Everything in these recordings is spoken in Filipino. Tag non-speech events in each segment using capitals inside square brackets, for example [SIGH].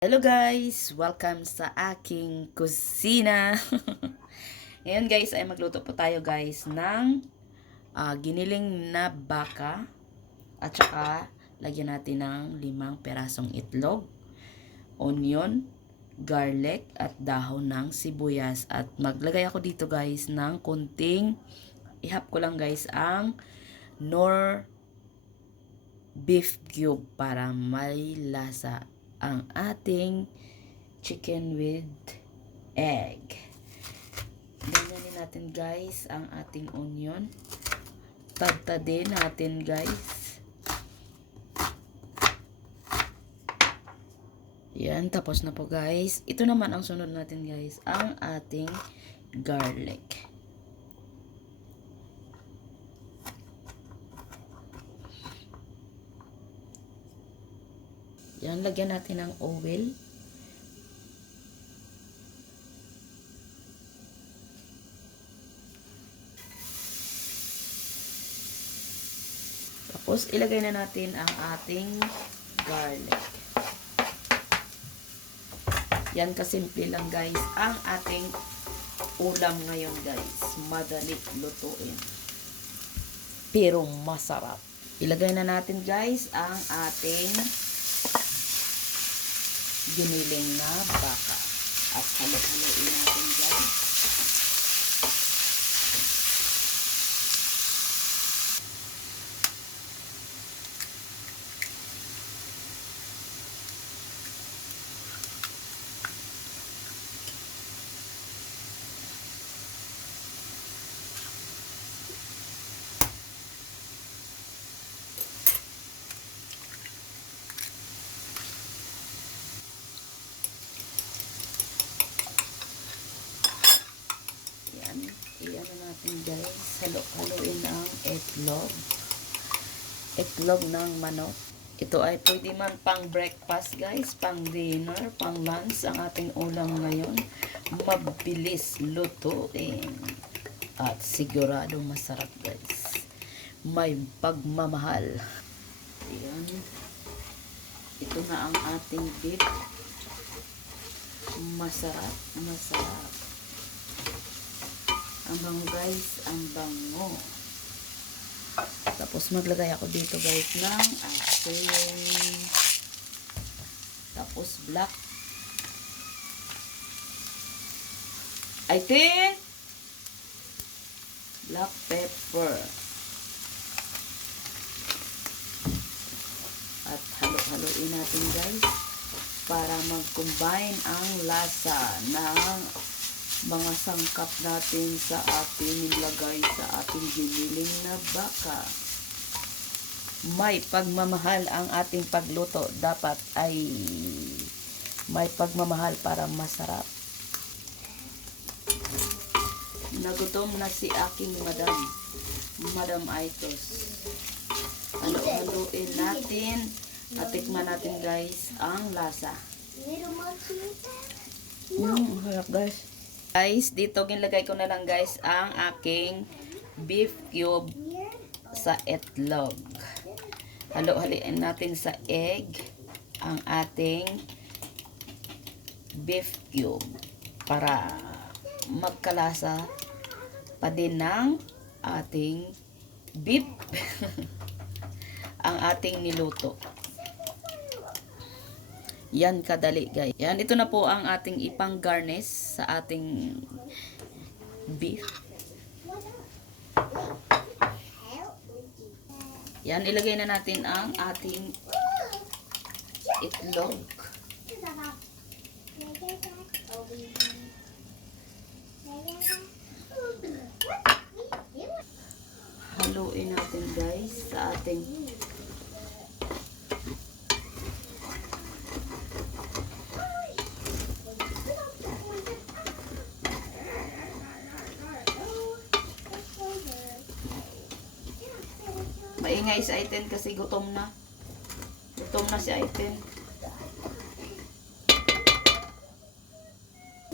Hello guys! Welcome sa aking kusina! [LAUGHS] Ngayon guys ay magluto po tayo guys ng ah, giniling na baka at saka lagyan natin ng limang perasong itlog, onion, garlic at dahon ng sibuyas at maglagay ako dito guys ng kunting ihap ko lang guys ang nor beef cube para may lasa ang ating chicken with egg. Ganyanin natin guys ang ating onion. Tadtadin natin guys. Yan, tapos na po guys. Ito naman ang sunod natin guys, ang ating garlic. Yan, lagyan natin ng oil. Tapos, ilagay na natin ang ating garlic. Yan kasimple lang guys, ang ating ulam ngayon guys. Madali lutuin. Pero masarap. Ilagay na natin guys ang ating giniling na baka. At halo-haloin natin guys. Yan. Na natin guys. Halo-haloin ang itlog. Itlog ng manok. Ito ay pwede man pang breakfast guys, pang dinner, pang lunch ang ating ulam ngayon. Mabilis lutuin. At sigurado masarap guys. May pagmamahal. Ayan. Ito na ang ating beef. Masarap, masarap. Ang bango guys, ang bango. Tapos maglagay ako dito guys ng asin. Tapos black. I think black pepper. At halo-haloin natin guys para mag-combine ang lasa ng mga sangkap natin sa ating nilagay sa ating giniling na baka. May pagmamahal ang ating pagluto. Dapat ay may pagmamahal para masarap. Nagutom na si aking madam. Madam Aitos. Halo-haloin natin at tikman natin guys ang lasa. Mm, harap guys. Guys, dito ginlagay ko na lang guys ang aking beef cube sa itlog. Halo-haliin natin sa egg ang ating beef cube para magkalasa pa din ng ating beef [LAUGHS] ang ating niluto. Yan kadali guys. Yan, ito na po ang ating ipang garnish sa ating beef. Yan, ilagay na natin ang ating itlog. Haluin natin guys sa ating maingay si Aiten kasi gutom na. Gutom na si Aiten.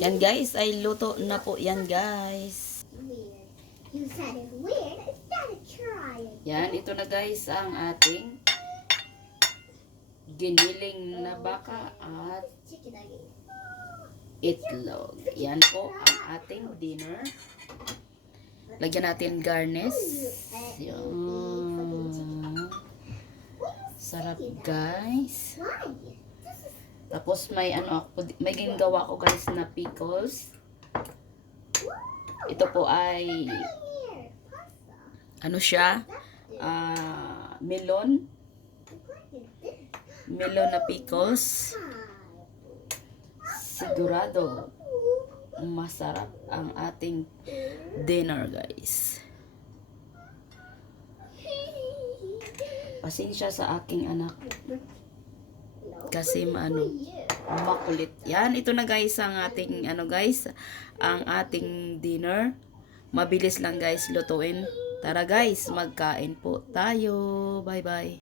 Yan guys, ay luto na po yan guys. Yan, ito na guys ang ating giniling na baka at itlog. Yan po ang ating dinner. Lagyan natin garnish. Yan. Sarap guys. Tapos may ano ako, may ginagawa ko guys na pickles. Ito po ay ano siya? Ah, melon. Melon na pickles. Sigurado masarap ang ating dinner guys. Pasensya sa aking anak kasi maano makulit. Yan, ito na guys ang ating ano guys, ang ating dinner. Mabilis lang guys lutuin. Tara guys, magkain po tayo. Bye bye.